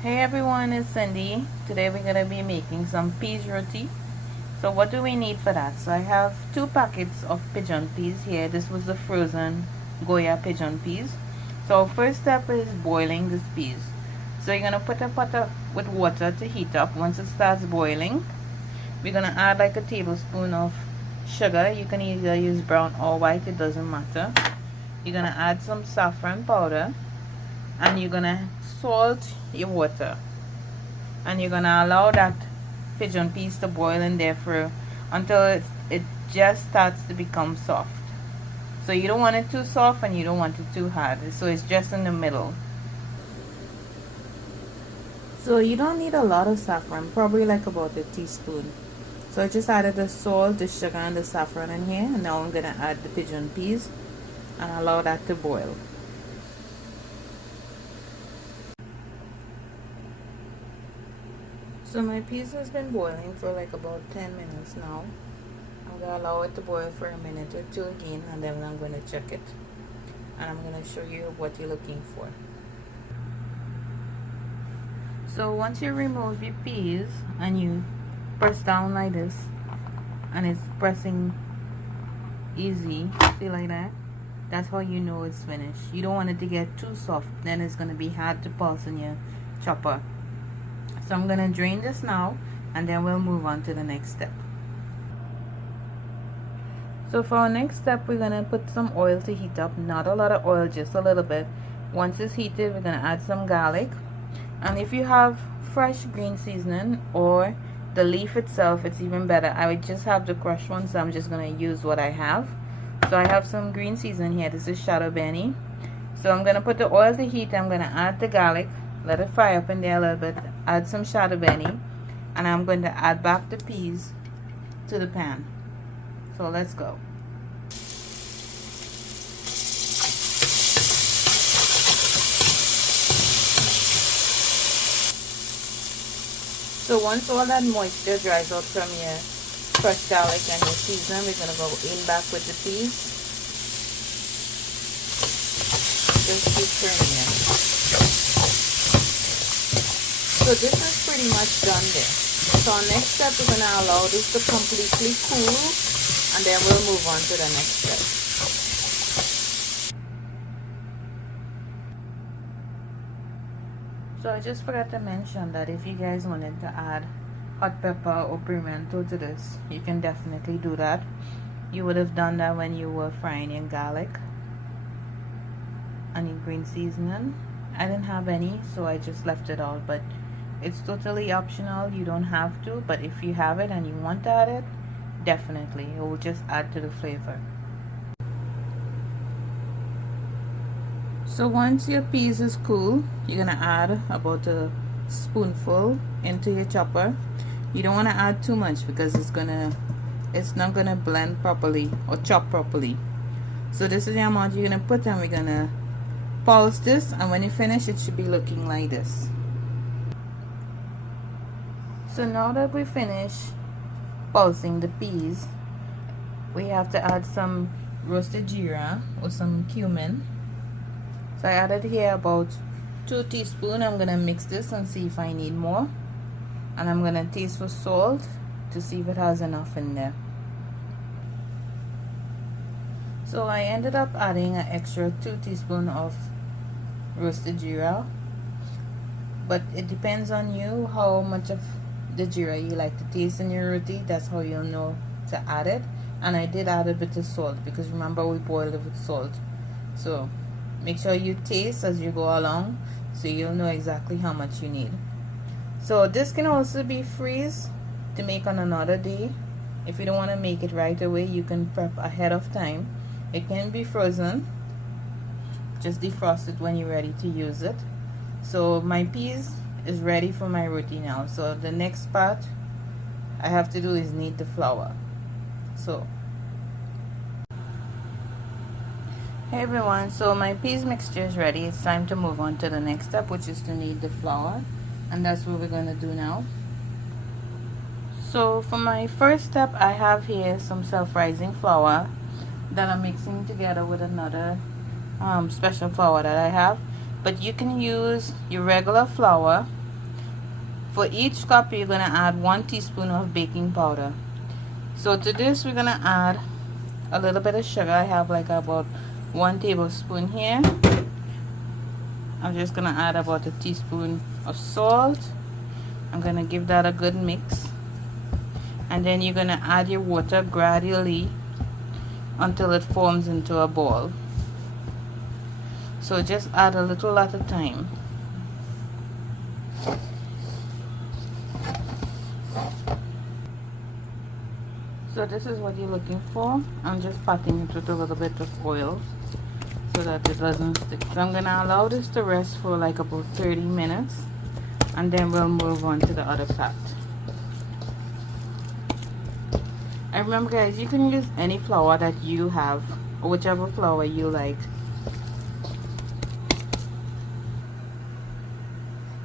Hey everyone, it's Cindy. Today we're gonna be making some peas roti. So what do we need for that? So I have 2 packets of pigeon peas here. This was the frozen Goya pigeon peas. So first step is boiling these peas. So you're gonna put a pot with water to heat up. Once it starts boiling, we're gonna add like a tablespoon of sugar. You can either use brown or white, it doesn't matter. You're gonna add some saffron powder, and you're gonna salt your water, and you're gonna allow that pigeon peas to boil in there for until it just starts to become soft. So you don't want it too soft and you don't want it too hard, so it's just in the middle. So you don't need a lot of saffron, probably like about a teaspoon. So I just added the salt, the sugar, and the saffron in here, and now I'm gonna add the pigeon peas and allow that to boil. So my peas has been boiling for like about 10 minutes now. I'm going to allow it to boil for a minute or two again, and then I'm going to check it. And I'm going to show you what you're looking for. So once you remove your peas and you press down like this, and it's pressing easy, see like that? That's how you know it's finished. You don't want it to get too soft, then it's going to be hard to pulse in your chopper. So I'm going to drain this now, and then we'll move on to the next step. So for our next step, we're going to put some oil to heat up. Not a lot of oil, just a little bit. Once it's heated, we're going to add some garlic. And if you have fresh green seasoning or the leaf itself, it's even better. I would just have the crushed one, so I'm just going to use what I have. So I have some green seasoning here. This is shadow benny. So I'm going to put the oil to heat. I'm going to add the garlic. Let it fry up in there a little bit. Add some shadow benny, and I'm going to add back the peas to the pan. So let's go. So once all that moisture dries out from your crushed garlic and your seasoning, we're going to go in back with the peas. Just keep turning it. So this is pretty much done there. So our next step, we're going to allow this to completely cool, and then we'll move on to the next step. So I just forgot to mention that if you guys wanted to add hot pepper or pimento to this, you can definitely do that. You would have done that when you were frying your garlic and your green seasoning. I didn't have any, so I just left it all, but it's totally optional. You don't have to, but if you have it and you want to add it, definitely it will just add to the flavor. So once your peas is cool, you're gonna add about a spoonful into your chopper. You don't want to add too much because it's not gonna blend properly or chop properly. So this is the amount you're gonna put, and we're gonna pulse this, and when you finish, it should be looking like this. So now that we finish pulsing the peas, we have to add some roasted jeera or some cumin. So I added here about 2 teaspoons. I'm gonna mix this and see if I need more, and I'm gonna taste for salt to see if it has enough in there. So I ended up adding an extra 2 teaspoons of roasted jeera, but it depends on you how much of the jeera you like to taste in your roti. That's how you'll know to add it. And I did add a bit of salt because remember we boiled it with salt. So make sure you taste as you go along, so you'll know exactly how much you need. So this can also be freeze to make on another day. If you don't want to make it right away, you can prep ahead of time. It can be frozen. Just defrost it when you're ready to use it. So my peas is ready for my roti now. So the next part I have to do is knead the flour. So hey everyone, so my peas mixture is ready. It's time to move on to the next step, which is to knead the flour, and that's what we're going to do now. So for my first step, I have here some self-rising flour that I'm mixing together with another special flour that I have. But you can use your regular flour For each cup, you're going to add 1 teaspoon of baking powder. So to this, we're going to add a little bit of sugar. I have like about 1 tablespoon here. I'm just going to add about a teaspoon of salt. I'm going to give that a good mix. And then you're going to add your water gradually until it forms into a ball. So just add a little at a time. So this is what you're looking for. I'm just patting it with a little bit of oil so that it doesn't stick. So I'm gonna allow this to rest for like about 30 minutes, and then we'll move on to the other part. And remember guys, you can use any flour that you have, or whichever flour you like.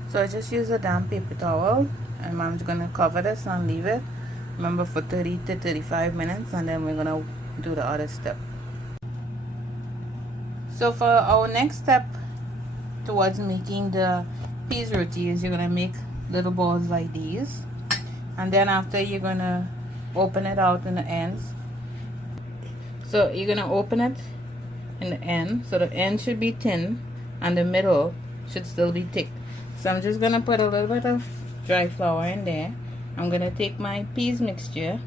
So I just use a damp paper towel, and I'm just gonna cover this and leave it, remember, for 30 to 35 minutes, and then we're gonna do the other step. So for our next step towards making the peas roti is you're gonna make little balls like these, and then after you're gonna open it out in the ends. So you're gonna open it in the end, so the end should be thin and the middle should still be thick. So I'm just gonna put a little bit of dry flour in there. I'm gonna take my peas mixture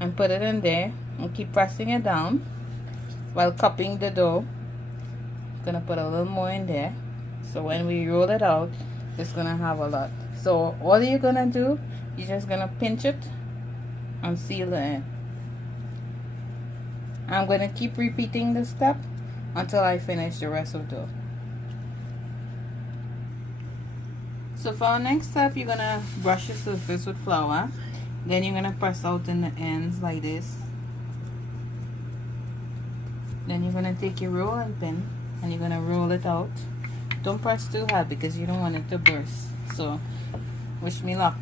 and put it in there and keep pressing it down while cupping the dough. I'm gonna put a little more in there, so when we roll it out, it's gonna have a lot. So all you're gonna do, you're just gonna pinch it and seal the end. I'm gonna keep repeating this step until I finish the rest of the dough. So for our next step, you're gonna brush your surface with flour. Then you're gonna press out in the ends like this. Then you're gonna take your rolling pin and you're gonna roll it out. Don't press too hard because you don't want it to burst. So wish me luck.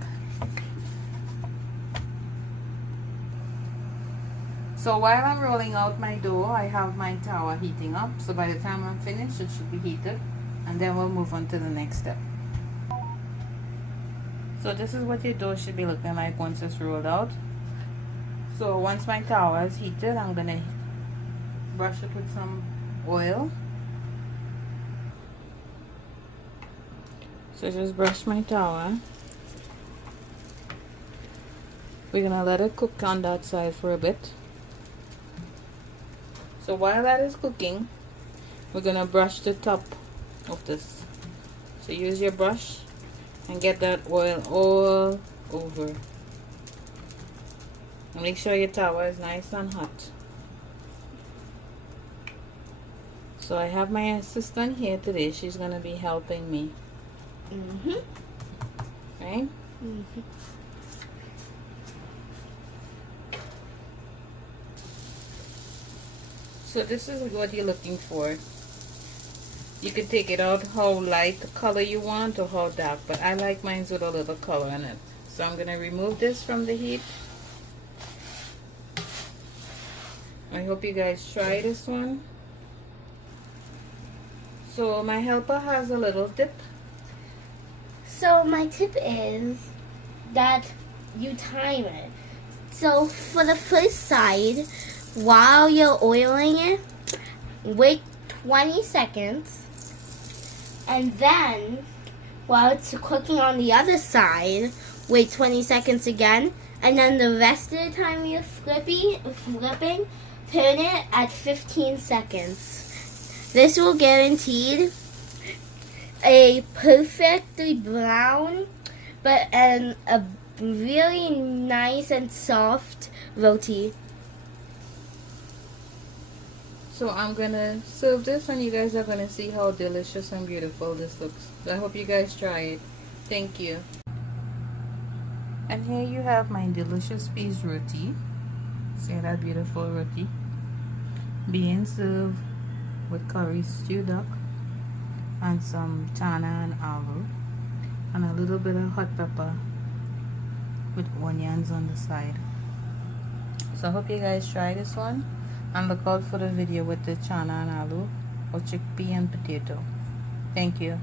So while I'm rolling out my dough, I have my tower heating up. So by the time I'm finished, it should be heated, and then we'll move on to the next step. So this is what your dough should be looking like once it's rolled out. So once my tower is heated, I'm gonna brush it with some oil. So just brush my tower. We're gonna let it cook on that side for a bit. So while that is cooking, we're gonna brush the top of this. So use your brush and get that oil all over. And make sure your tower is nice and hot. So I have my assistant here today. She's gonna be helping me. Right? So this is what you're looking for. You can take it out how light the color you want or how dark, but I like mine with a little color in it. So I'm gonna remove this from the heat. I hope you guys try this one. So my helper has a little tip. So my tip is that you time it. So for the first side, while you're oiling it, wait 20 seconds. And then, while it's cooking on the other side, wait 20 seconds again. And then the rest of the time you're flipping, turn it at 15 seconds. This will guarantee a perfectly brown, and a really nice and soft roti. So I'm gonna serve this and you guys are gonna see how delicious and beautiful this looks. So I hope you guys try it. Thank you. And here you have my delicious peas roti. See that beautiful roti being served with curry stewed duck and some chana and aloo and a little bit of hot pepper with onions on the side. So I hope you guys try this one and look out for the video with the chana and aloo or chickpea and potato. Thank you.